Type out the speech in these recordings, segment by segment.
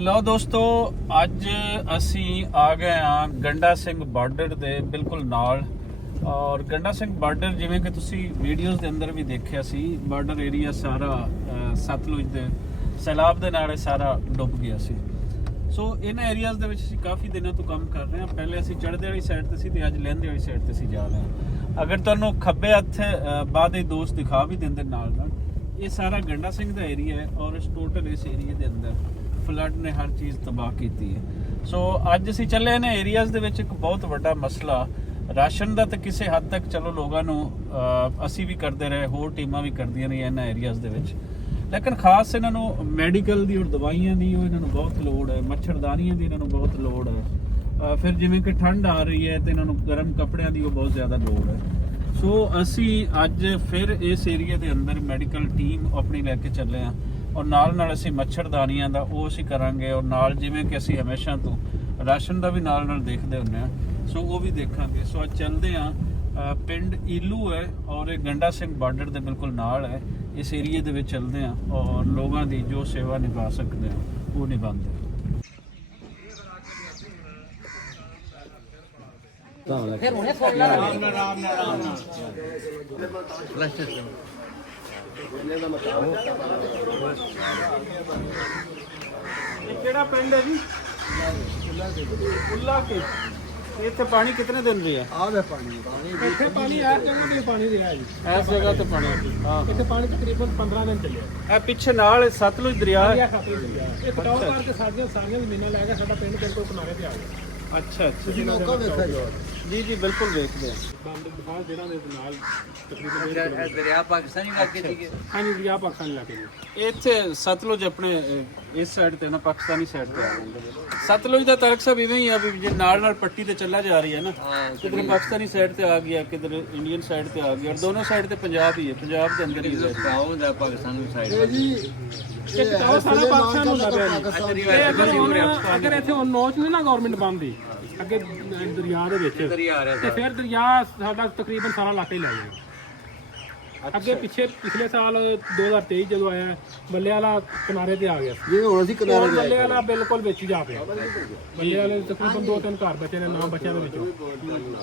ਲਓ ਦੋਸਤੋ, ਅੱਜ ਅਸੀਂ ਆ ਗਏ ਹਾਂ ਗੰਡਾ ਸਿੰਘ ਬਾਰਡਰ ਦੇ ਬਿਲਕੁਲ ਨਾਲ। ਔਰ ਗੰਡਾ ਸਿੰਘ ਬਾਰਡਰ ਜਿਵੇਂ ਕਿ ਤੁਸੀਂ ਵੀਡੀਓਜ਼ ਦੇ ਅੰਦਰ ਵੀ ਦੇਖਿਆ ਸੀ, ਬਾਰਡਰ ਏਰੀਆ ਸਾਰਾ ਸਤਲੁਜ ਦੇ ਸੈਲਾਬ ਦੇ ਨਾਲ ਸਾਰਾ ਡੁੱਬ ਗਿਆ ਸੀ। ਸੋ ਇਹਨਾਂ ਏਰੀਆਜ਼ ਦੇ ਵਿੱਚ ਅਸੀਂ ਕਾਫੀ ਦਿਨਾਂ ਤੋਂ ਕੰਮ ਕਰ ਰਹੇ ਹਾਂ। ਪਹਿਲੇ ਅਸੀਂ ਚੜ੍ਹਦੇ ਵਾਲੀ ਸਾਈਡ ਤੇ ਸੀ ਤੇ ਅੱਜ ਲਹਿੰਦੇ ਵਾਲੀ ਸਾਈਡ ਤੇ ਅਸੀਂ ਜਾ ਰਹੇ ਹਾਂ। ਅਗਰ ਤੁਹਾਨੂੰ ਖੱਬੇ ਹੱਥ ਬਾਅਦ ਦੇ ਦੋਸਤ ਦਿਖਾ ਵੀ ਦਿੰਦੇ ਨਾਲ ਨਾਲ, ਇਹ ਸਾਰਾ ਗੰਡਾ ਸਿੰਘ ਦਾ ਏਰੀਆ ਹੈ ਔਰ ਇਸ ਟੋਟਲ ਇਸ ਏਰੀਆ ਦੇ ਅੰਦਰ ਫਲੱਡ ਨੇ ਹਰ ਚੀਜ਼ ਤਬਾਹ ਕੀਤੀ ਹੈ। ਸੋ ਅੱਜ ਅਸੀਂ ਚੱਲੇ ਨੇ ਏਰੀਆਜ਼ ਦੇ ਵਿੱਚ ਇੱਕ ਬਹੁਤ ਵੱਡਾ ਮਸਲਾ ਰਾਸ਼ਨ ਦਾ, ਤਾਂ ਕਿਸੇ ਹੱਦ ਤੱਕ ਚਲੋ ਲੋਕਾਂ ਨੂੰ ਅਸੀਂ ਵੀ ਕਰਦੇ ਰਹੇ, ਹੋਰ ਟੀਮਾਂ ਵੀ ਕਰਦੀਆਂ ਰਹੀਆਂ ਇਹਨਾਂ ਏਰੀਆਜ਼ ਦੇ ਵਿੱਚ, ਲੇਕਿਨ ਖਾਸ ਇਹਨਾਂ ਨੂੰ ਮੈਡੀਕਲ ਦੀ ਔਰ ਦਵਾਈਆਂ ਦੀ ਉਹ ਇਹਨਾਂ ਨੂੰ ਬਹੁਤ ਲੋੜ ਹੈ, ਮੱਛਰਦਾਨੀਆਂ ਦੀ ਇਹਨਾਂ ਨੂੰ ਬਹੁਤ ਲੋੜ ਹੈ। ਫਿਰ ਜਿਵੇਂ ਕਿ ਠੰਡ ਆ ਰਹੀ ਹੈ ਤੇ ਇਹਨਾਂ ਨੂੰ ਗਰਮ ਕੱਪੜਿਆਂ ਦੀ ਉਹ ਬਹੁਤ ਜ਼ਿਆਦਾ ਲੋੜ ਹੈ। ਸੋ ਅਸੀਂ ਅੱਜ ਫਿਰ ਇਸ ਏਰੀਆ ਦੇ ਅੰਦਰ ਮੈਡੀਕਲ ਟੀਮ ਆਪਣੀ ਲੈ ਕੇ ਚੱਲੇ ਹਾਂ ਔਰ ਨਾਲ ਅਸੀਂ ਮੱਛਰਦਾਨੀਆਂ ਦਾ ਉਹ ਅਸੀਂ ਕਰਾਂਗੇ, ਔਰ ਨਾਲ ਜਿਵੇਂ ਕਿ ਅਸੀਂ ਹਮੇਸ਼ਾ ਤੋਂ ਰਾਸ਼ਨ ਦਾ ਵੀ ਨਾਲ ਦੇਖਦੇ ਹੁੰਦੇ ਹਾਂ, ਸੋ ਉਹ ਵੀ ਦੇਖਾਂਗੇ। ਸੋ ਅੱਜ ਚੱਲਦੇ ਹਾਂ, ਪਿੰਡ ਈਲੂ ਹੈ ਔਰ ਇਹ ਗੰਡਾ ਸਿੰਘ ਬਾਰਡਰ ਦੇ ਬਿਲਕੁਲ ਨਾਲ ਹੈ। ਇਸ ਏਰੀਏ ਦੇ ਵਿੱਚ ਚੱਲਦੇ ਹਾਂ ਔਰ ਲੋਕਾਂ ਦੀ ਜੋ ਸੇਵਾ ਨਿਭਾ ਸਕਦੇ ਹਾਂ ਉਹ ਨਿਭਾਉਂਦੇ ਹਾਂ। ਫਿਰ ਹੁਣੇ ਫੋਨ ਲਾ ਕਿਹੜਾ ਪਿੰਡ ਹੈ ਜੀ? ਉੱਲਾ ਕੇ। ਇੱਥੇ ਪਾਣੀ ਕਿਤਨੇ ਦਿਨ ਰਿਹਾ? ਆਵੇ ਪਾਣੀ ਇੱਥੇ ਪਾਣੀ ਹਰ ਜਗ੍ਹਾ ਤੇ ਪਾਣੀ ਰਿਹਾ ਜੀ। ਇਸ ਜਗ੍ਹਾ ਤੇ ਪਾਣੀ ਹਾਂ, ਇੱਥੇ ਪਾਣੀ ਤਕਰੀਬਨ 15 ਦਿਨ ਚੱਲਿਆ। ਇਹ ਪਿੱਛੇ ਨਾਲ ਸਤਲੁਜ ਦਰਿਆ ਹੈ। ਇਹ ਕਟਾਓ ਕਰਕੇ ਸਾਰੀਆਂ ਜ਼ਮੀਨਾਂ ਲੈ ਕੇ ਸਾਡਾ ਪਿੰਡ ਬਿਲਕੁਲ ਕਿਨਾਰੇ ਤੇ ਆ ਗਿਆ। ਅੱਛਾ ਤੁਸੀਂ ਮੌਕਾ ਵੇਖਿਆ ਜੀ? ਜੀ ਬਿਲਕੁਲ ਵੇਖਦੇ ਆ। ਬੰਦ ਦਿਖਾ ਜਿਹੜਾ ਦੇ ਨਾਲ ਤਕਰੀਬਨ ਦਰਿਆ ਪਾਕਿਸਤਾਨੀ ਇਲਾਕੇ ਦੀ ਹਾਂਜੀ ਦਰਿਆ ਪਾਕਿਸਤਾਨ ਇਲਾਕੇ ਦੀ। ਇੱਥੇ ਸਤਲੁਜ ਆਪਣੇ ਇਸ ਸਾਈਡ ਤੇ ਨਾ ਪਾਕਿਸਤਾਨੀ ਸਾਈਡ ਤੇ ਆ ਜਾਂਦਾ। ਸਤਲੁਜ ਦਾ ਤਰਕ ਸਭ ਇਵੇਂ ਹੀ ਆ ਵੀ ਜੇ ਨਾਲ ਪੱਟੀ ਤੇ ਚੱਲਾ ਜਾ ਰਹੀ ਹੈ ਨਾ, ਕਿਧਰ ਪਾਕਿਸਤਾਨੀ ਸਾਈਡ ਤੇ ਆ ਗਿਆ, ਕਿਧਰ ਇੰਡੀਅਨ ਸਾਈਡ ਤੇ ਆ ਗਿਆ, ਔਰ ਦੋਨੋਂ ਸਾਈਡ ਤੇ ਪੰਜਾਬ ਹੀ ਹੈ, ਪੰਜਾਬ ਦੇ ਅੰਦਰ ਹੀ ਹੈ। ਕਟਾਓ ਦਾ ਪਾਕਿਸਤਾਨ ਦੀ ਸਾਈਡ ਇਹ ਕਟਾਓ ਸਾਰਾ ਪਾਕਿਸਤਾਨ ਹੁੰਦਾ ਪਿਆ। ਅਗਰ ਇੱਥੇ ਹੁਣ ਨੌਚ ਨਹੀਂ ਨਾ ਗਵਰਨਮੈਂਟ ਬੰਦੀ ਅੱਗੇ ਦਰਿਆ ਦੇ ਵਿੱਚ ਤੇ ਫਿਰ ਦਰਿਆ ਸਾਡਾ ਤਕਰੀਬਨ ਸਾਰਾ ਇਲਾਕਾ ਹੀ ਲੈ ਜਾਏਗਾ। ਅੱਗੇ ਪਿਛਲੇ ਸਾਲ 2023 ਜਦੋਂ ਆਇਆ ਬੱਲੇ ਵਾਲਾ ਕਿਨਾਰੇ ਤੇ ਆ ਗਿਆ ਸੀ। ਇਹ ਹੁਣ ਅਸੀਂ ਕਿਨਾਰੇ ਤੇ ਬੱਲੇ ਵਾਲਾ ਬਿਲਕੁਲ ਵਿੱਚ ਜਾ ਪਿਆ। ਬੱਲੇ ਵਾਲੇ ਤਕਰੀਬਨ 2-3 ਘਰ ਬਚੇ ਨੇ, ਨਾ ਬੱਚਿਆਂ ਦੇ ਵਿੱਚੋਂ,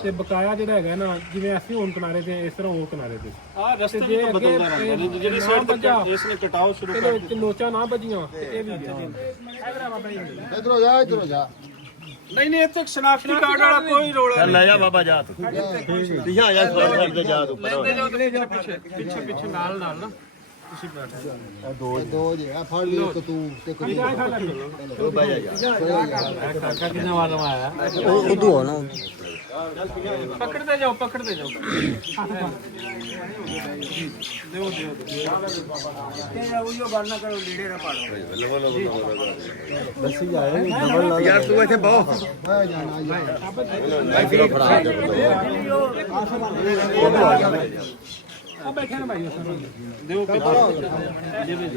ਤੇ ਬਕਾਇਆ ਜਿਹੜਾ ਹੈਗਾ ਨਾ, ਜਿਵੇਂ ਅਸੀਂ ਹੁਣ ਕਿਨਾਰੇ ਤੇ ਇਸ ਤਰ੍ਹਾਂ ਉਹ ਕਿਨਾਰੇ ਤੇ ਆ ਰਸਤੇ ਵੀ ਤਾਂ ਬਦਲਦਾ ਰਹਿੰਦਾ। ਜਿਹੜੀ ਸਾਈਡ ਤੇ ਇਸ ਨੇ ਕਟਾਓ ਸ਼ੁਰੂ ਇਹਦੇ ਵਿੱਚ ਨੋਚਾਂ ਨਾ ਬਜੀਆਂ ਤੇ ਇਹ ਵੀ ਇਧਰੋਂ ਜਾ ਨਹੀਂ ਇੱਥੇ ਸ਼ਨਾਖਤੀ ਕਾਰਡ ਵਾਲਾ ਕੋਈ ਰੋਲਾ ਨਹੀਂ। ਲੈ ਜਾ ਬਾਬਾ ਜਾ ਤੂੰ ਪਿੱਛੇ ਆ ਜਾ ਸਾਈਡ ਤੇ ਜਾ ਤੂੰ ਪਿੱਛੇ ਨਾਲ ਨਾ ਤੁਸੀਂ ਬੈਠੋ। ਦੋ ਜੇ ਆ ਫੜ ਲਈ ਇੱਕ ਤੂੰ ਤੇ ਕੋਈ ਉਹ ਬਹਿ ਜਾ ਕਾਕਾ ਕਿੰਨਾ ਵਾਰ ਆਇਆ? ਉਹ ਉਦੋਂ ਹੋਣਾ ਪਕੜਦੇ ਜਾਓ ਦਿਓ ਉਹੀ ਗੱਲ ਨਾ ਕਰੋ, ਲੀੜੇ ਨਾ ਪਾੜੋ। ਬਸੀ ਆਏ ਯਾਰ ਤੂੰ ਇੱਥੇ ਬਹੁਤ ਆ ਜਾਣਾ ਆ ਬੈਠੇ ਨੇ ਭਾਈ ਦਿਓ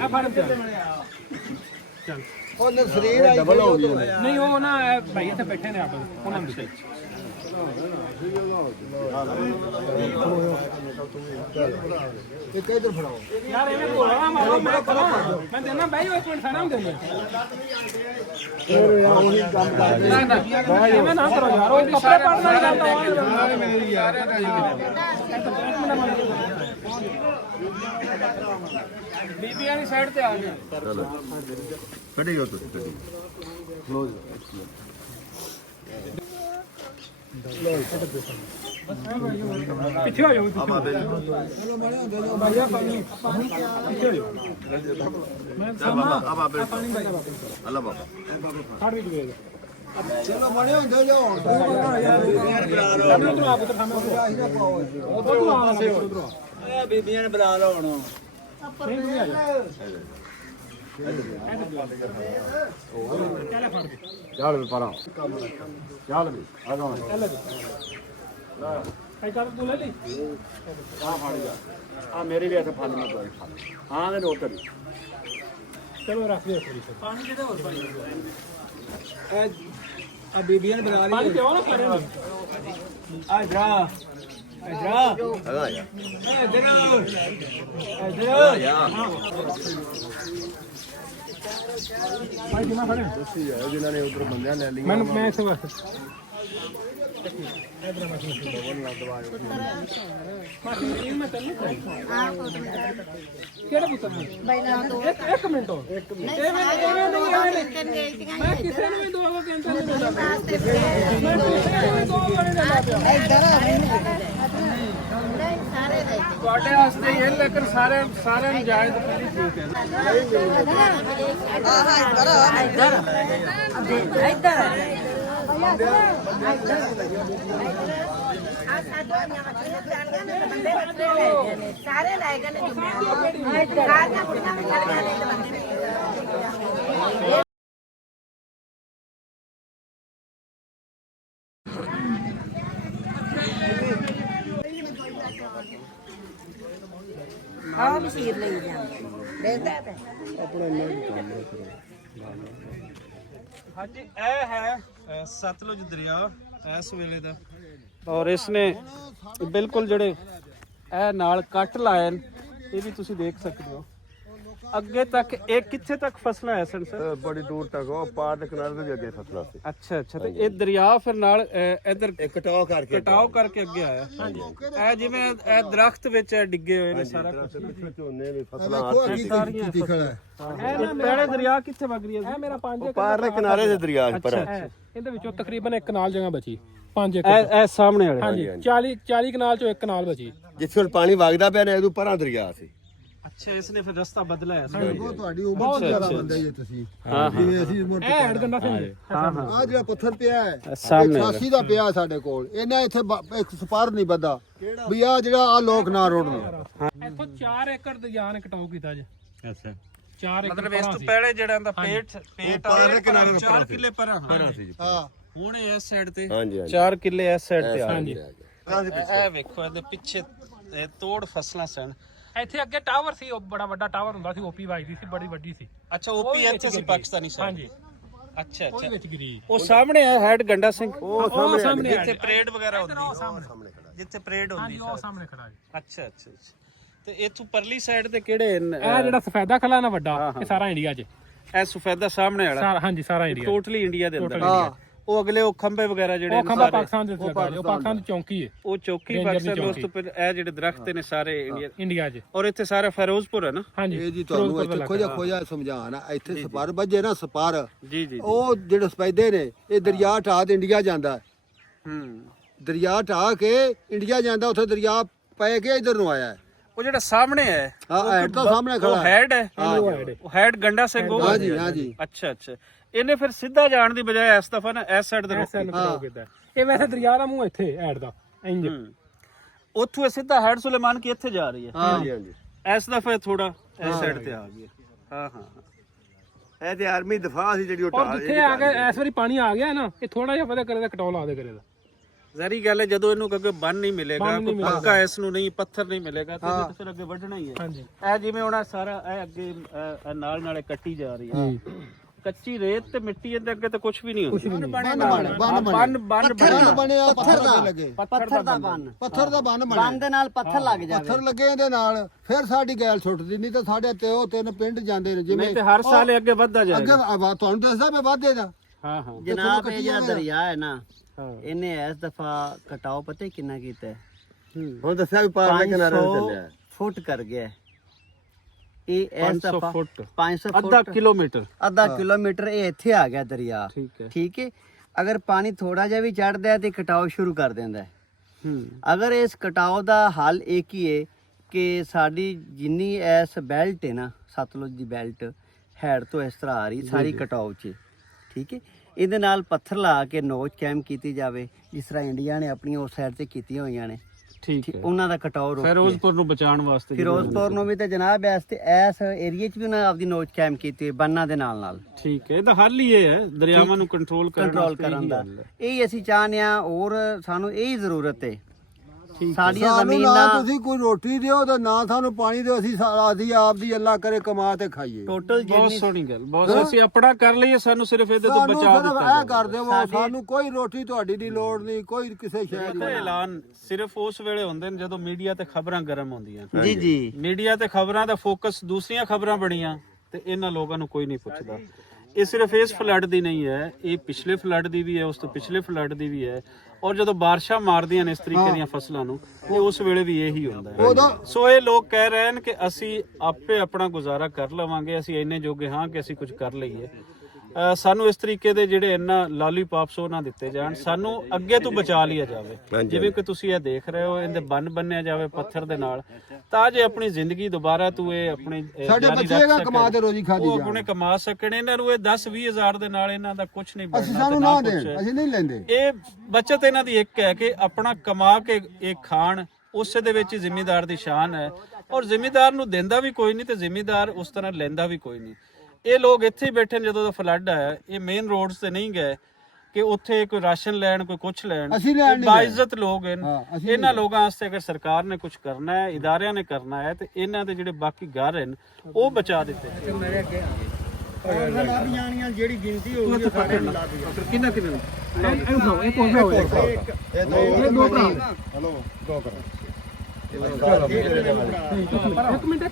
ਆ ਫੜ ਚੱਲ ਉਹ ਸਰੀਰ ਆ ਡਬਲ ਹੋ ਗਿਆ। ਨਹੀਂ ਉਹ ਨਾ ਭਾਈ ਇੱਥੇ ਬੈਠੇ ਨੇ ਆਪ ਉਹਨਾਂ ਦੇ ਇਹ ਕਿੱਧਰ ਫੜਾਓ ਯਾਰ ਇਹਨੇ ਬੋਲਣਾ ਮੈਂ ਦੇਣਾ ਬਾਈ ਉਹ 1 ਮਿੰਟ ਸਾਰਾ ਹੁੰਦੇ ਯਾਰ ਉਹੀ ਕੰਮ ਕਰਦੇ ਐਵੇਂ ਨਾ ਕਰੋ ਯਾਰ, ਉਹ ਕੱਪੜੇ ਪਾੜਨ ਵਾਲੀ ਗੱਲ ਤਾਂ ਯਾਰ ਬੀਬੀ ਵਾਲੀ ਸਾਈਡ ਤੇ ਆ ਗਿਆ। ਕੱਢੀ ਹੋ ਤੁਸੀਂ ਕੱਢੀ ਕਲੋਜ਼ ਪਿੱਛੇ ਹੋ ਜਾਓ ਆ ਬਾਬੇ ਭਾਈਆ ਪਾਣੀ ਪਿੱਛੇ ਹੋ ਜਾਓ। ਮੈਂ ਆ ਬਾਬੇ ਅੱਲਾ ਬਾਬਾ ਫੜ ਵੀ ਜੂਗਾ ਚਲੋ ਬਣੇ ਹੁੰਦੇ ਜੋ ਹੁਣ ਉਧਰ ਆ ਪੁੱਤਰ ਸਾਹਮਣੇ ਉਧਰ ਆ ਬੀਬੀਆਂ ਨੇ ਬੁਲਾ ਲਓ ਹੁਣ। ਨਹੀਂ ਨਹੀਂ ਆ ਜਾ ਚੱਲ ਵੀ ਪਰਾਂ ਚੱਲ ਵੀ ਆ ਜਾ ਐ ਕਰ ਤੂੰ ਲੈ ਲਈ ਆ ਫੜ ਜਾ ਆ ਮੇਰੇ ਵੀ ਇੱਥੇ ਫੜ ਮੈਂ ਦਵਾਈ ਖਾ ਹਾਂ ਦੇ ਨੋਟ ਕਰੀ ਚਲੋ ਰੱਖ ਦੇ ਥੋੜੀ ਪਾਣੀ ਕਿਤੇ ਹੋਰ ਪਾਣੀ ਆ ਬੀਬੀਆਂ ਨੇ ਬੁਲਾ ਪਾਣੀ ਪਿਓ ਨਾ ਕਰੇ ਆ ਜਾ ਇਧਰ ਹੈਗਾ ਯਾਰ ਇਧਰ ਇਧਰ ਭਾਈ ਜਿਮਾ ਖੜੇ ਜਿਨ੍ਹਾਂ ਨੇ ਉਧਰ ਬੰਦਿਆਂ ਲੈ ਲਈ ਮੈਂ ਇੱਥੇ ਬਸ ਕਿਹੜਾ ਪੁੱਤਰ ਇੱਕ ਮਿੰਟ ਮੈਂ ਕਿਸੇ ਨੂੰ ਵੀ ਦੋ ਘੰਟੇ ਨਹੀਂ ਦਿੰਦਾ ਤੁਹਾਡੇ ਵਾਸਤੇ ਇਹ ਲੇਕਿਨ ਸਾਰਿਆਂ ਨੂੰ ਜਾਇਜ਼ ਠੀਕ ਹੈ ਸਾਰੇ ਲੈ ਗਏ ਨੇ ਸਾਰੀਆਂ ਕੁੜੀਆਂ ਵੀ ਚਲ ਗਏ ਨੇ ਬੰਦੇ ਵੀ ਆਹ ਮਸੀਰ ਲਈ ਜਾਂਦੇ ਦੇਖਦਾ ਤੇ ਹਾਂਜੀ ਇਹ ਹੈ ਸਤਲੁਜ ਦਰਿਆ ਇਸ ਵੇਲੇ ਦਾ ਔਰ ਇਸ ਨੇ ਬਿਲਕੁਲ ਜਿਹੜੇ ਇਹ ਨਾਲ ਕੱਟ ਲਾਏ ਨੇ ਇਹ ਵੀ ਤੁਸੀਂ ਦੇਖ ਸਕਦੇ ਹੋ ਅੱਗੇ ਤੱਕ ਇਹ ਕਿੱਥੇ ਤੱਕ ਫਸਲਾਂ ਹੈ ਸਰ ਬੜੀ ਦੂਰ ਤੱਕ ਉਹ ਪਾਰ ਦੇ ਕਿਨਾਰੇ ਤੋਂ ਵੀ ਅੱਗੇ ਫਸਲਾਂ ਸੀ ਅੱਛਾ ਤੇ ਇਹ ਦਰਿਆ ਫਿਰ ਨਾਲ ਇਧਰ ਕਟਾਓ ਕਰਕੇ ਅੱਗੇ ਆਇਆ ਹਾਂਜੀ ਇਹ ਜਿਵੇਂ ਇਹ ਦਰਖਤ ਵਿੱਚ ਡਿੱਗੇ ਹੋਏ ਨੇ ਸਾਰਾ ਕੁਝ ਝੋਨੇ ਵੀ ਫਸਲਾਂ ਪਹਿਲੇ ਦਰਿਆ ਕਿੱਥੇ ਵਗ ਰਹੀ ਹੈ ਇਹ ਮੇਰਾ 5 ਏਕੜ ਪਾਰ ਦੇ ਕਿਨਾਰੇ ਦੇ ਦਰਿਆ ਪਰ ਇਹਦੇ ਵਿੱਚੋਂ ਤਕਰੀਬਨ ਇੱਕ ਕਨਾਲ ਜਗ੍ਹਾ ਬਚੀ 5 ਏਕੜ ਇਹ ਸਾਹਮਣੇ ਵਾਲੇ ਹਾਂਜੀ 40 ਕਨਾਲ ਚੋਂ ਇੱਕ ਕਨਾਲ ਬਚੀ ਜਿੱਥੇ ਹੁਣ ਪਾਣੀ ਵਗਦਾ ਪਿਆ ਨੇ ਇਹਦੋਂ ਪਰਾਂ ਦਰਿਆ ਸੀ ਅੱਛਾ ਇਸਨੇ ਫਿਰ ਰਸਤਾ ਬਦਲਿਆ ਹੈ ਤੁਹਾਡੀ ਉਮਰ ਜ਼ਿਆਦਾ ਬੰਦਾ ਹੀ ਤੁਸੀਂ ਜਿਵੇਂ ਅਸੀਂ ਉਮਰ ਇਹ ਹੈਡ ਗੰਡਾ ਸਿੰਘ ਆ ਜਿਹੜਾ ਪੱਥਰ ਪਿਆ ਹੈ ਸਾਹਮਣੇ 88 ਦਾ ਪਿਆ ਸਾਡੇ ਕੋਲ ਇਹਨਾਂ ਇੱਥੇ ਇੱਕ ਸਪਾਰ ਨਹੀਂ ਬੱਦਾ ਵੀ ਆ ਜਿਹੜਾ ਆ ਲੋਕ ਨਾ ਰੋੜਨ ਇੱਥੋਂ 4 ਏਕੜ ਦਰਿਆ ਨੇ ਕਟਾਓ ਕੀਤਾ ਜੀ ਅੱਛਾ 4 ਏਕੜ ਮਤਲਬ ਇਸ ਤੋਂ ਪਹਿਲੇ ਜਿਹੜਾ ਇਹਦਾ ਪੇਟ ਪਾਰ ਦੇ ਕਿਨਾਰੇ 4 ਕਿੱਲੇ ਪਰਾਂ ਸੀ ਹਾਂ ਹੁਣ ਇਸ ਸਾਈਡ ਤੇ ਹਾਂਜੀ 4 ਕਿੱਲੇ ਇਸ ਸਾਈਡ ਤੇ ਆ ਹਾਂਜੀ ਇਹ ਵੇਖੋ ਇਹਦੇ ਪਿੱਛੇ ਇਹ ਤੋੜ ਫਸਲਾਂ ਸਨ ਇੱਥੇ ਅੱਗੇ ਟਾਵਰ ਸੀ ਉਹ ਬੜਾ ਵੱਡਾ ਟਾਵਰ ਹੁੰਦਾ ਸੀ ਓਪੀ ਵੱਜਦੀ ਸੀ ਬੜੀ ਵੱਡੀ ਸੀ ਅੱਛਾ ਓਪੀ ਇੱਥੇ ਸੀ ਪਾਕਿਸਤਾਨੀ ਸਾਈਡ ਹਾਂਜੀ ਅੱਛਾ ਉਹਦੇ ਵਿੱਚ ਗਿਰੀ ਉਹ ਸਾਹਮਣੇ ਹੈ ਹੈਡ ਗੰਡਾ ਸਿੰਘ ਉਹ ਸਾਹਮਣੇ ਜਿੱਥੇ ਪਰੇਡ ਵਗੈਰਾ ਹੁੰਦੀ ਜਿੱਥੇ ਪਰੇਡ ਹੁੰਦੀ ਉਹ ਸਾਹਮਣੇ ਖੜਾ ਜੀ ਅੱਛਾ ਤੇ ਇਥੋਂ ਪਰਲੀ ਸਾਈਡ ਤੇ ਕਿਹੜੇ ਇਹ ਜਿਹੜਾ ਸਫੈਦਾ ਖਲਾ ਨਾ ਵੱਡਾ ਇਹ ਸਾਰਾ ਇੰਡੀਆ 'ਚ ਇਹ ਸਫੈਦਾ ਸਾਹਮਣੇ ਵਾਲਾ ਸਾਰਾ ਹਾਂਜੀ ਸਾਰਾ ਇੰਡੀਆ ਟੋਟਲੀ ਇੰਡੀਆ ਦੇ ਅੰਦਰ ਉਹ ਅਗਲੇ ਉਹ ਖੰਭੇ ਵਗੈਰਾ ਜਿਹੜੇ ਉਹ ਖੰਭਾ ਪਾਕਿਸਤਾਨ ਦੇ ਲੱਗਾ ਉਹ ਪਾਕਿਸਤਾਨ ਦੀ ਚੌਂਕੀ ਹੈ ਉਹ ਚੌਕੀ ਪਾਕਿਸਤਾਨ ਦੇ ਉਸ ਤੋਂ ਫਿਰ ਇਹ ਜਿਹੜੇ ਦਰਖਤ ਨੇ ਸਾਰੇ ਇੰਡੀਆ 'ਚ ਔਰ ਇੱਥੇ ਸਾਰਾ ਫਿਰੋਜ਼ਪੁਰ ਹੈ ਨਾ ਹਾਂਜੀ ਇਹ ਜੀ ਤੁਹਾਨੂੰ ਇੱਥੇ ਖੋਜਾ ਸਮਝਾਣ ਇੱਥੇ ਸਪਾਰ ਵੱਜੇ ਨਾ ਸਪਾਰ ਜੀ ਉਹ ਜਿਹੜੇ ਸਪੈਦੇ ਨੇ ਇਹ ਦਰਿਆ ਢਾਹ ਤੇ ਇੰਡੀਆ ਜਾਂਦਾ ਦਰਿਆ ਢਾਹ ਕੇ ਇੰਡੀਆ ਜਾਂਦਾ ਉੱਥੇ ਦਰਿਆ ਪੈ ਕੇ ਇਧਰ ਨੂੰ ਆਇਆ ਉਹ ਜਿਹੜਾ ਸਾਹਮਣੇ ਹੈ ਹਾਂ ਹੈਡ ਤਾਂ ਸਾਹਮਣੇ ਖੜਾ ਉਹ ਹੈਡ ਹੈ ਉਹ ਹੈਡ ਗੰਡਾ ਸਿੰਘ ਉਹ ਹਾਂਜੀ ਹਾਂਜੀ ਅੱਛਾ ਇਹਨੇ ਫਿਰ ਸਿੱਧਾ ਜਾਣ ਦੀ ਬਜਾਏ ਇਸ ਦਫਾ ਨਾ ਇਸ ਸਾਈਡ ਤੇ ਕੀਤਾ ਇਹ ਵੈਸੇ ਦਰਿਆ ਦਾ ਮੂੰਹ ਇੱਥੇ ਐਡ ਦਾ ਇੰਜ ਉੱਥੋਂ ਇਹ ਸਿੱਧਾ ਹੈਡ ਸੁਲੇਮਾਨ ਕੀ ਇੱਥੇ ਜਾ ਰਹੀ ਹੈ ਹਾਂਜੀ ਹਾਂਜੀ ਇਸ ਦਫਾ ਥੋੜਾ ਇਸ ਸਾਈਡ ਤੇ ਆ ਗਿਆ ਹਾਂ ਇਹ ਤੇ ਆਰਮੀ ਦਫਾ ਸੀ ਜਿਹੜੀ ਉਹ ਔਰ ਜਿੱਥੇ ਆ ਗਿਆ ਇਸ ਵਾਰੀ ਪਾਣੀ ਆ ਗਿਆ ਨਾ ਇਹ ਥੋੜਾ ਜਿਹਾ ਪਤਾ ਕਰੇ ਦਾ ਕਟਾਉ ਲਾ ਦੇ ਕਰੇ ਦਾ ਜ਼ਰੀ ਗੱਲ ਹੈ ਜਦੋਂ ਇਹਨੂੰ ਅੱਗੇ ਬੰਨ ਨਹੀਂ ਮਿਲੇਗਾ ਕੋਈ ਪੱਕਾ ਇਸ ਨੂੰ ਨਹੀਂ ਪੱਥਰ ਨਹੀਂ ਮਿਲੇਗਾ ਤੇ ਫਿਰ ਅੱਗੇ ਵੱਢਣਾ ਹੀ ਹੈ ਹਾਂਜੀ ਇਹ ਜਿਵੇਂ ਹੁਣ ਸਾਰਾ ਇਹ ਅੱਗੇ ਨਾਲ ਕੱਟੀ ਜਾ ਰਹੀ ਹੈ ਕੱਚੀ ਰੇਤ ਤੇ ਮਿੱਟੀ ਦੇ ਅੱਗੇ ਤਾਂ ਕੁਝ ਵੀ ਨਹੀਂ ਹੁੰਦਾ ਬੰਨ ਬਣਿਆ ਪੱਥਰ ਦਾ ਬੰਨ ਬਣਿਆ ਬੰਦ ਨਾਲ ਪੱਥਰ ਲੱਗ ਜਾਵੇ ਪੱਥਰ ਲੱਗੇ ਇਹਦੇ ਨਾਲ ਫਿਰ ਸਾਡੀ ਗੈਲ ਛੁੱਟਦੀ ਨਹੀਂ ਤਾਂ ਸਾਡੇ ਤੇ ਉਹ ਤਿੰਨ ਪਿੰਡ ਜਾਂਦੇ ਨੇ ਜਿਵੇਂ ਤੇ ਹਰ ਸਾਲ ਅੱਗੇ ਵੱਧਦਾ ਜਾਏਗਾ ਅੱਗੇ ਤੁਹਾਨੂੰ ਦੱਸਦਾ ਮੈਂ ਵਾਧੇ ਦਾ ਹਾਂ ਜਨਾਬ ਇਹ ਜਿਹੜਾ ਦਰਿਆ ਹੈ ਨਾ ਇਹਨੇ ਇਸ ਦਫਾ ਕਟਾਓ ਪਤਾ ਕਿੰਨਾ ਕੀਤਾ ਹੈ ਹੁਣ ਦੱਸਿਆ ਵੀ ਪਾਰ ਦੇ ਕਿਨਾਰੇ ਤੇ ਚੱਲਿਆ ਫੁੱਟ ਕਰ ਗਿਆ ਇਹ ਇਸ 500 ਦਫਾ ਫੁੱਟ 500 ਅੱਧਾ ਕਿਲੋਮੀਟਰ ਅੱਧਾ ਕਿਲੋਮੀਟਰ ਇਹ ਇੱਥੇ ਆ ਗਿਆ ਦਰਿਆ ਠੀਕ ਹੈ ਅਗਰ ਪਾਣੀ ਥੋੜਾ ਜਿਹਾ ਵੀ ਚੜਦਾ ਹੈ ਤੇ ਕਟਾਓ ਸ਼ੁਰੂ ਕਰ ਦਿੰਦਾ ਹੈ ਅਗਰ ਇਸ ਕਟਾਓ ਦਾ ਹੱਲ ਇੱਕ ਹੀ ਹੈ ਕਿ ਸਾਡੀ ਜਿੰਨੀ ਐਸ ਬੈਲਟ ਹੈ ਨਾ ਸਤਲੁਜ ਦੀ ਬੈਲਟ ਹੈਡ ਤੋਂ ਇਸ ਤਰ੍ਹਾਂ ਆ ਰਹੀ ਸਾਰੀ ਕਟਾਓ 'ਚ ਠੀਕ ਹੈ ਇਹਦੇ ਨਾਲ ਪੱਥਰ ਲਾ ਕੇ ਨੋਚ ਕੈਮ ਕੀਤੀ ਜਾਵੇ ਜਿਸ ਤਰ੍ਹਾਂ ਇੰਡੀਆ ਨੇ ਆਪਣੀਆਂ ਉਸ ਸਾਈਡ ਤੇ ਕੀਤੀਆਂ ਹੋਈਆਂ ਨੇ ਠੀਕ ਹੈ ਉਹਨਾਂ ਦਾ ਕਟਾਓ ਰੋਕ ਫਿਰੋਜ਼ਪੁਰ ਨੂੰ ਬਚਾਉਣ ਵਾਸਤੇ ਫਿਰੋਜ਼ਪੁਰ ਨੂੰ ਵੀ ਤੇ ਜਨਾਬ ਇਸ ਏਰੀਆ 'ਚ ਵੀ ਉਹਨਾਂ ਆਪਦੀ ਨੋਚ ਕਾਇਮ ਕੀਤੀ ਹੈ ਬੰਨਾਂ ਦੇ ਨਾਲ ਠੀਕ ਹੈ ਇਹਦਾ ਹੱਲ ਹੀ ਇਹ ਹੈ ਦਰਿਆਵਾਂ ਨੂੰ ਕੰਟਰੋਲ ਕਰਨ ਦਾ ਇਹ ਅਸੀਂ ਚਾਹੁੰਦੇ ਹਾਂ ਔਰ ਸਾਨੂੰ ਇਹ ਜ਼ਰੂਰਤ ਹੈ ਸਾਡੀਆਂ ਜ਼ਮੀਨਾਂ ਤੁਸੀਂ ਕੋਈ ਰੋਟੀ ਦਿਓ ਤੇ ਨਾ ਸਾਨੂੰ ਪਾਣੀ ਦਿਓ ਅਸੀਂ ਆਪ ਦੀ ਅੱਲਾ ਕਰੇ ਕਮਾ ਤੇ ਖਾਈਏ ਟੋਟਲ ਬਹੁਤ ਸੋਹਣੀ ਗੱਲ ਬਹੁਤ ਅਸੀਂ ਆਪਣਾ ਕਰ ਲਈਏ ਸਾਨੂੰ ਸਿਰਫ ਇਹਦੇ ਤੋਂ ਬਚਾ ਦਿੱਤਾ ਇਹ ਕਰ ਦਿਓ ਸਾਨੂੰ ਕੋਈ ਰੋਟੀ ਤੁਹਾਡੀ ਦੀ ਲੋੜ ਨਹੀਂ ਕੋਈ ਕਿਸੇ ਸ਼ੈ ਦੀ ਐਲਾਨ ਸਿਰਫ ਉਸ ਵੇਲੇ ਹੁੰਦੇ ਨੇ ਜਦੋਂ ਮੀਡੀਆ ਤੇ ਖਬਰਾਂ ਗਰਮ ਹੁੰਦੀਆਂ ਜੀ ਮੀਡੀਆ ਤੇ ਖਬਰਾਂ ਦਾ ਫੋਕਸ ਦੂਸਰੀਆਂ ਖਬਰਾਂ ਬਣੀਆਂ ਤੇ ਇਹਨਾਂ ਲੋਕਾਂ ਨੂੰ ਕੋਈ ਨਹੀਂ ਪੁੱਛਦਾ। ਇਹ ਸਿਰਫ ਇਸ ਫਲੱਡ ਦੀ ਨਹੀਂ ਹੈ, ਇਹ ਪਿਛਲੇ ਫਲੱਡ ਦੀ ਵੀ ਹੈ, ਉਸ ਤੋਂ ਪਿਛਲੇ ਫਲੱਡ ਦੀ ਵੀ ਹੈ, ਔਰ ਜਦੋਂ ਬਾਰਿਸ਼ਾਂ ਮਾਰਦੀਆਂ ਨੇ ਇਸ ਤਰੀਕੇ ਦੀਆਂ ਫਸਲਾਂ ਨੂੰ ਤੇ ਉਸ ਵੇਲੇ ਵੀ ਇਹੀ ਹੁੰਦਾ ਹੈ। ਸੋ ਇਹ ਲੋਕ ਕਹਿ ਰਹੇ ਹਨ ਕਿ ਅਸੀਂ ਆਪੇ ਆਪਣਾ ਗੁਜ਼ਾਰਾ ਕਰ ਲਵਾਂਗੇ, ਅਸੀਂ ਇੰਨੇ ਜੋਗੇ ਹਾਂ ਕਿ ਅਸੀਂ ਕੁਝ ਕਰ ਲਈਏ। ਸਾਨੂੰ ਇਸ ਤਰੀਕੇ ਦੇ ਜਿਹੜੇ ਇਹਨਾਂ ਲਾਲੀਪੌਪਸ ਉਹ ਨਾ ਦਿੱਤੇ ਜਾਣ, ਸਾਨੂੰ ਅੱਗੇ ਤੋਂ ਬਚਾ ਲਿਆ ਜਾਵੇ। ਜਿਵੇਂ ਕਿ ਤੁਸੀਂ ਇਹ ਦੇਖ ਰਹੇ ਹੋ, ਇਹਦੇ ਬੰਨ ਬੰਨਿਆ ਜਾਵੇ ਪੱਥਰ ਦੇ ਨਾਲ, ਤਾਂ ਜੇ ਆਪਣੀ ਜ਼ਿੰਦਗੀ ਦੁਬਾਰਾ ਤੂੰ ਇਹ ਆਪਣੀ ਸਾਡੇ ਬੱਚੇ ਕਮਾ ਤੇ ਰੋਜੀ ਖਾਦੀ ਉਹ ਆਪਣੇ ਕਮਾ ਸਕਣ। ਇਹਨਾਂ ਨੂੰ ਇਹ 10-20 ਹਜ਼ਾਰ ਦੇ ਨਾਲ ਇਹਨਾਂ ਦਾ ਕੁਝ ਨਹੀਂ ਅਸੀਂ ਬਣਨਾ। ਸਾਨੂੰ ਨਾ ਦੇਣ, ਅਸੀਂ ਨਹੀਂ ਲੈਂਦੇ। ਇਹ ਬੱਚਤ ਇਹਨਾਂ ਦੀ ਇੱਕ ਹੈ ਕਿ ਆਪਣਾ ਕਮਾ ਕੇ ਇਹ ਖਾਣ, ਉਸੇ ਦੇ ਵਿੱਚ ਹੀ ਜ਼ਿਮੀਂਦਾਰ ਦੀ ਸ਼ਾਨ ਹੈ। ਔਰ ਜ਼ਿਮੀਂਦਾਰ ਨੂੰ ਦਿੰਦਾ ਵੀ ਕੋਈ ਨਹੀਂ ਤੇ ਜ਼ਿਮੀਂਦਾਰ ਉਸ ਤਰ੍ਹਾਂ ਲੈਂਦਾ ਵੀ ਕੋਈ ਨਹੀਂ। ਇਹ ਲੋਕ ਇੱਥੇ ਹੀ ਬੈਠੇ ਨੇ, ਜਦੋਂ ਦਾ ਫਲੱਡ ਆਇਆ ਇਹ ਮੇਨ ਰੋਡਸ ਤੇ ਨਹੀਂ ਗਏ ਕਿ ਉੱਥੇ ਕੋਈ ਰਾਸ਼ਨ ਲੈਣ, ਕੋਈ ਕੁਝ ਲੈਣ। ਅਸੀਂ ਲੈਣ ਨਹੀਂ ਬਾਇਜ਼ਤ ਲੋਕ ਹਨ। ਇਹਨਾਂ ਲੋਕਾਂ ਵਾਸਤੇ ਅਗਰ ਸਰਕਾਰ ਨੇ ਕੁਝ ਕਰਨਾ ਹੈ, ਇਦਾਰਿਆਂ ਨੇ ਕਰਨਾ ਹੈ, ਤੇ ਇਹਨਾਂ ਦੇ ਜਿਹੜੇ ਬਾਕੀ ਘਰ ਹਨ ਉਹ ਬਚਾ ਦਿੱਤੇ। ਜਿਹੜੀ ਗਿਣਤੀ ਹੋਊਗੀ ਕਿੰਨਾ ਕਿੰਨਾ ਇੱਕ ਮਿੰਟ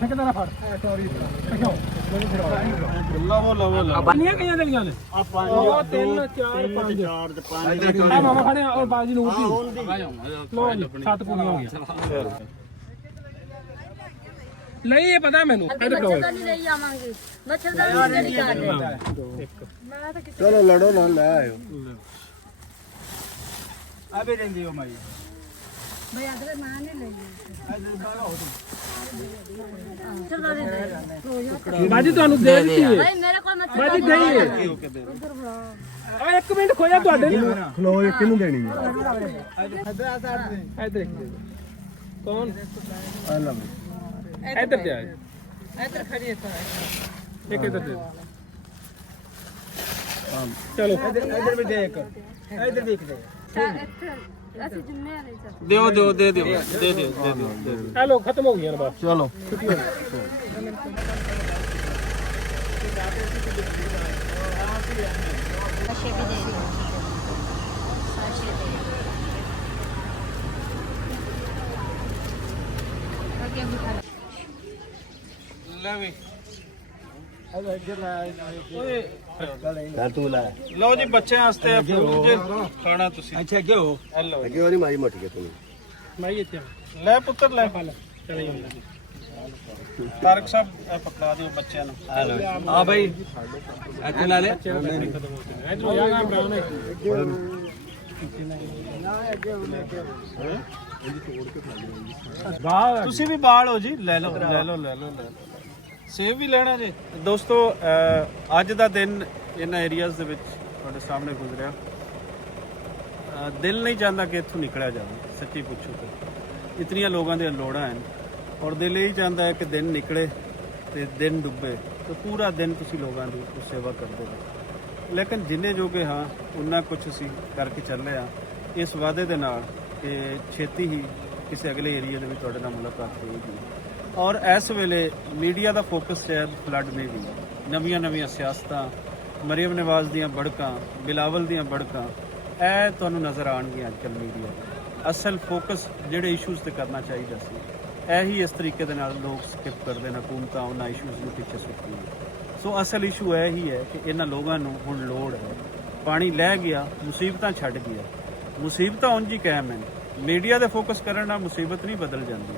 ਠੇਕੇਦਾਰ ਫੜ ਲਵੋ ਲਵੋ ਲਵੋ। ਬੰਨੀਆਂ ਕਈਆਂ ਦੇਣੀਆਂ ਨੇ ਆ 5 3 4 5 ਆ ਮਾਮਾ ਖੜੇ ਔਰ ਬਾਜੀ ਨੂੰ ਉੱਤੀ ਲੋ ਜੀ 7 ਪੂਰੀਆਂ ਹੋ ਗਈਆਂ। ਨਹੀਂ ਇਹ ਪਤਾ ਮੈਨੂੰ ਮੱਛਰਦਾਨੀ ਲਈ ਆਵਾਂਗੇ, ਮੱਛਰਦਾਨੀ ਨਹੀਂ ਨਿਕਾਲਦੇ। ਚਲੋ ਲੜੋ ਨਾ, ਲੈ ਆਇਓ। ਆ ਵੀ ਰਹਿੰਦੀ ਹੋ ਮਾਈ ਬਈ ਅਦਰ ਮਾਂ ਨੇ ਲਈ ਮੱਛਰਦਾਨੀ ਦੇ ਬਾਜੀ ਤੁਹਾਨੂੰ ਦੇ ਦਿੱਤੀ ਹੈ ਭਾਈ ਮੇਰੇ ਕੋਲ ਬਾਜੀ ਮੱਛਰਦਾਨੀ ਗਈ ਹੈ। ਆ ਇੱਕ ਮਿੰਟ ਖੋਇਆ ਤੁਹਾਡੇ ਨੂੰ ਖਲੋ ਇਹ ਕਿਹਨੂੰ ਦੇਣੀ ਹੈ? ਇੱਧਰ ਕੌਣ ਆ ਲਓ। ਇੱਧਰ ਤੇ ਆ ਇੱਧਰ ਖੜੀ ਇੱਕ ਇੱਧਰ ਦੇ ਚਲੋ ਇਧਰ ਵੀ ਦੇ, ਇੱਕ ਇਧਰ ਦੇਖ ਦੇ। ਅਸੀਂ ਜਿੰਨੇ ਆ ਰਹੇ ਦਿਓ ਦਿਓ ਦੇ ਦਿਓ ਦੇ ਦਿਓ ਦੇ ਦਿਓ। ਆ ਲੋ ਖਤਮ ਹੋ ਗਈਆਂ ਨੇ ਬਸ। ਚਲੋ ਨਸ਼ੇ ਵੀ ਦੇ ਦਿਓ। ਅੱਗੇ ਵੀ ਖਾ ਲੈ ਵੀ ਚੱਲ ਤੂੰ ਲੈ। ਲਓ ਜੀ, ਬੱਚਿਆਂ ਵਾਸਤੇ ਫਰੂਟ ਜੇ ਖਾਣਾ ਤੁਸੀਂ। ਅੱਛਾ ਅੱਗੇ ਹੋ ਇਹ ਲਓ ਜੀ। ਅੱਗੇ ਵਾਲੀ ਮਾਰੀ ਮੱਟ ਕੇ ਤੂੰ। ਮੈਂ ਇੱਥੇ ਲੈ ਪੁੱਤਰ ਲੈ। ਚਲੇ ਜਾਂਦਾ ਤਾਰਕ ਸਾਹਿਬ ਇਹ ਪਕੜਾ ਦਿਓ ਬੱਚਿਆਂ ਨੂੰ। ਆ ਭਾਈ ਇੱਥੇ ਲਾ ਲੈ। ਇੱਧਰ ਜਾਣਾ ਬਰਾਨੇ ਤੁਸੀਂ ਵੀ ਬਾਲ ਹੋ ਜੀ, ਲੈ ਲਓ ਲੈ ਲਓ ਲੈ ਲਓ ਲੈ ਲਓ। ਸੇਬ ਵੀ ਲੈਣਾ ਜੀ। ਦੋਸਤੋ ਅੱਜ ਦਾ ਦਿਨ ਇਹਨਾਂ ਏਰੀਆਜ਼ ਦੇ ਵਿੱਚ ਤੁਹਾਡੇ ਸਾਹਮਣੇ ਗੁਜ਼ਰਿਆ। ਦਿਲ ਨਹੀਂ ਚਾਹੁੰਦਾ ਕਿ ਇੱਥੋਂ ਨਿਕਲਿਆ ਜਾਵੇ, ਸੱਚੀ ਪੁੱਛੋ ਤਾਂ ਇਤਨੀਆਂ ਲੋਕਾਂ ਦੀਆਂ ਲੋੜਾਂ ਹਨ, ਔਰ ਦਿਲ ਇਹ ਚਾਹੁੰਦਾ ਹੈ ਕਿ ਦਿਨ ਨਿਕਲੇ ਤੇ ਦਿਨ ਡੁੱਬੇ ਤੇ ਪੂਰਾ ਦਿਨ ਤੁਸੀਂ ਲੋਕਾਂ ਦੀ ਸੇਵਾ ਕਰਦੇ ਰਹੋ। ਲੇਕਿਨ ਜਿੰਨੇ ਜੋਗੇ ਹਾਂ ਉਨਾ ਕੁਝ ਅਸੀਂ ਕਰਕੇ ਚੱਲੇ ਹਾਂ, ਇਸ ਵਾਅਦੇ ਦੇ ਨਾਲ ਕਿ ਛੇਤੀ ਹੀ ਕਿਸੇ ਅਗਲੇ ਏਰੀਆ ਦੇ ਵਿੱਚ ਤੁਹਾਡੇ ਨਾਲ ਮੁਲਾਕਾਤ ਹੋਏਗੀ। ਔਰ ਇਸ ਵੇਲੇ ਮੀਡੀਆ ਦਾ ਫੋਕਸ ਸ਼ਾਇਦ ਫਲੱਡ ਨੇ ਵੀ ਨਵੀਆਂ ਸਿਆਸਤਾਂ, ਮਰੀਮ ਨਵਾਜ਼ ਦੀਆਂ ਬੜਕਾਂ, ਬਿਲਾਵਲ ਦੀਆਂ ਬੜਕਾਂ, ਇਹ ਤੁਹਾਨੂੰ ਨਜ਼ਰ ਆਉਣਗੀਆਂ ਅੱਜ ਕੱਲ੍ਹ ਮੀਡੀਆ ਦਾ। ਅਸਲ ਫੋਕਸ ਜਿਹੜੇ ਇਸ਼ੂਜ਼ ਤੇ ਕਰਨਾ ਚਾਹੀਦਾ ਸੀ, ਇਹੀ ਇਸ ਤਰੀਕੇ ਦੇ ਨਾਲ ਲੋਕ ਸਕਿਪ ਕਰਦੇ ਨੇ, ਹਕੂਮਤਾਂ ਉਹਨਾਂ ਇਸ਼ੂਜ਼ ਨੂੰ ਪਿੱਛੇ ਸੁੱਟਦੀਆਂ। ਸੋ ਅਸਲ ਇਸ਼ੂ ਇਹ ਹੀ ਹੈ ਕਿ ਇਹਨਾਂ ਲੋਕਾਂ ਨੂੰ ਹੁਣ ਲੋੜ ਹੈ। ਪਾਣੀ ਲੈ ਗਿਆ, ਮੁਸੀਬਤਾਂ ਛੱਡ ਗਿਆ, ਮੁਸੀਬਤਾਂ ਉਂਝ ਹੀ ਕਾਇਮ ਹਨ। ਮੀਡੀਆ ਦੇ ਫੋਕਸ ਕਰਨ ਨਾਲ ਮੁਸੀਬਤ ਨਹੀਂ ਬਦਲ ਜਾਂਦੀ,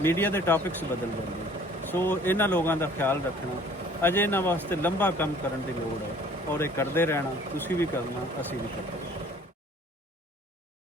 ਮੀਡੀਆ ਦੇ ਟਾਪਿਕਸ ਬਦਲ ਜਾਂਦੇ। ਸੋ ਇਹਨਾਂ ਲੋਕਾਂ ਦਾ ਖਿਆਲ ਰੱਖਣਾ, ਅਜੇ ਇਹਨਾਂ ਵਾਸਤੇ ਲੰਬਾ ਕੰਮ ਕਰਨ ਦੀ ਲੋੜ ਹੈ, ਔਰ ਇਹ ਕਰਦੇ ਰਹਿਣਾ। ਤੁਸੀਂ ਵੀ ਕਰਨਾ, ਅਸੀਂ ਵੀ ਕਰਨਾ।